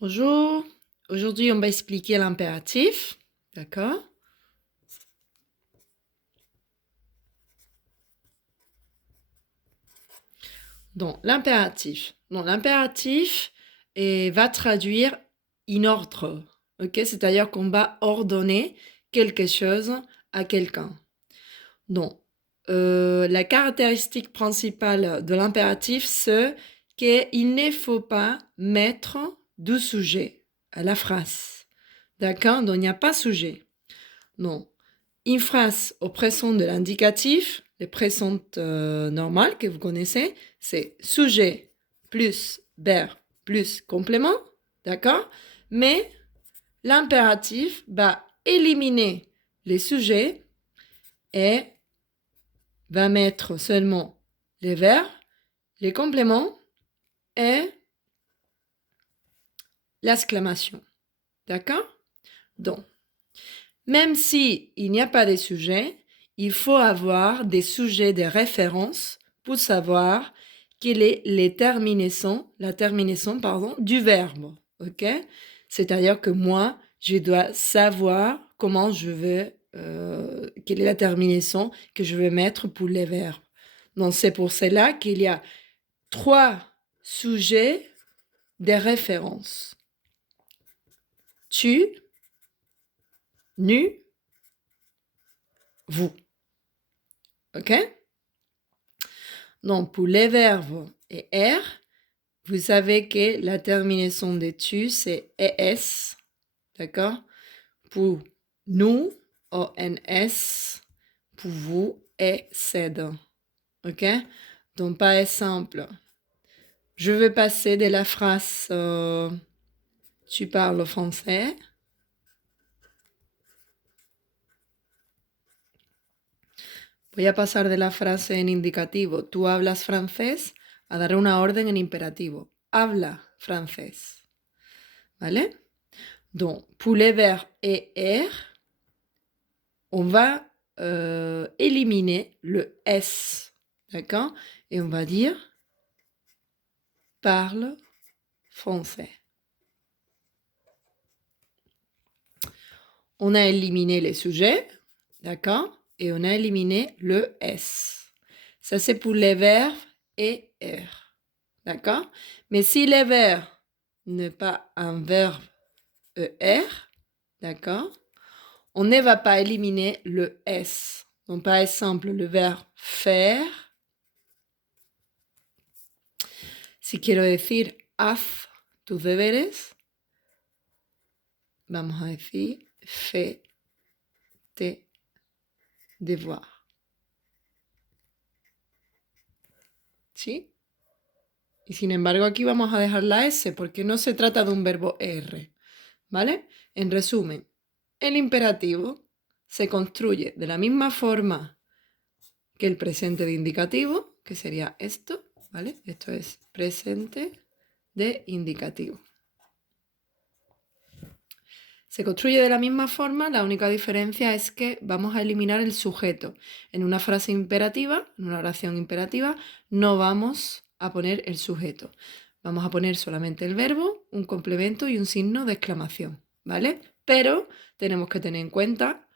Bonjour, aujourd'hui on va expliquer l'impératif, d'accord? Donc l'impératif va traduire in ordre, ok? C'est-à-dire qu'on va ordonner quelque chose à quelqu'un. Donc, la caractéristique principale de l'impératif, c'est qu'il ne faut pas mettre de sujet à la phrase, d'accord? Donc il n'y a pas sujet. Non. Une phrase au présent de l'indicatif, le présent normal que vous connaissez, c'est sujet plus verbe plus complément, d'accord? Mais l'impératif va éliminer les sujets et va mettre seulement les verbes, les compléments et l'exclamation, d'accord? Donc, même s'il n'y a pas de sujet, il faut avoir des sujets de référence pour savoir quelle est la terminaison du verbe. Ok? C'est-à-dire que moi, je dois savoir comment je vais, quelle est la terminaison que je vais mettre pour les verbes. Donc, c'est pour cela qu'il y a 3 sujets de référence. Tu, nu, vous. OK? Donc, pour les verbes et R, vous savez que la terminaison de tu, c'est ES. D'accord? Pour nous, ONS. Pour vous, EZ. OK? Donc, par exemple, je vais passer de la phrase tu parles français. Voy a pasar de la frase en indicativo, tú hablas francés, a dar una orden en imperativo. Habla francés. ¿Vale? Donc, pour les verbes ER, on va éliminer le S. D'accord? Et on va dire parle français. On a éliminé les sujets. D'accord? Et on a éliminé le S. Ça, c'est pour les verbes ER. D'accord? Mais si le verbe n'est pas un verbe ER, d'accord, on ne va pas éliminer le S. Donc, par exemple, le verbe faire, si quiero decir haz tus deberes, vamos a decir fais tes devoirs. ¿Sí? Y sin embargo, aquí vamos a dejar la S porque no se trata de un verbo R. ¿Vale? En resumen, el imperativo se construye de la misma forma que el presente de indicativo, que sería esto, ¿vale? Esto es presente de indicativo. Se construye de la misma forma, la única diferencia es que vamos a eliminar el sujeto. En una frase imperativa, en una oración imperativa, no vamos a poner el sujeto. Vamos a poner solamente el verbo, un complemento y un signo de exclamación, ¿vale? Pero tenemos que tener en cuenta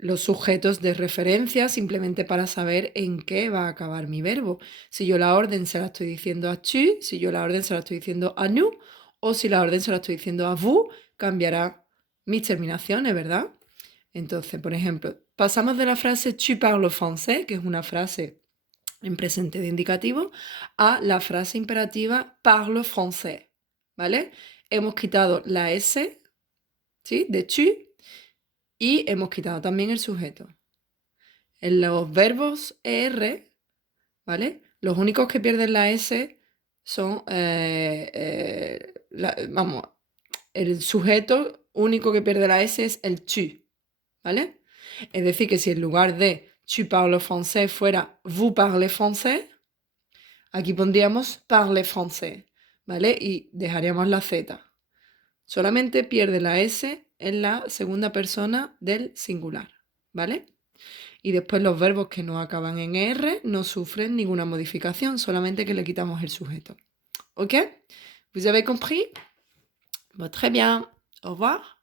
los sujetos de referencia simplemente para saber en qué va a acabar mi verbo. Si yo la orden se la estoy diciendo a tu, si yo la orden se la estoy diciendo a nous, o si la orden se la estoy diciendo a vous, cambiará mis terminaciones, ¿verdad? Entonces, por ejemplo, pasamos de la frase tu parles français, que es una frase en presente de indicativo, a la frase imperativa parle français, ¿vale? Hemos quitado la S, ¿sí? De tu y hemos quitado también el sujeto. En los verbos ER, ¿vale? Los únicos que pierden la S son, vamos, el sujeto único que pierde la S es el tu, ¿vale? Es decir, que si en lugar de tu parles français fuera vous parlez français, aquí pondríamos parler français, ¿vale? Y dejaríamos la Z. Solamente pierde la S en la segunda persona del singular, ¿vale? Y después los verbos que no acaban en R no sufren ninguna modificación, solamente que le quitamos el sujeto. ¿Ok? Vous avez compris? Bon, très bien. Au revoir.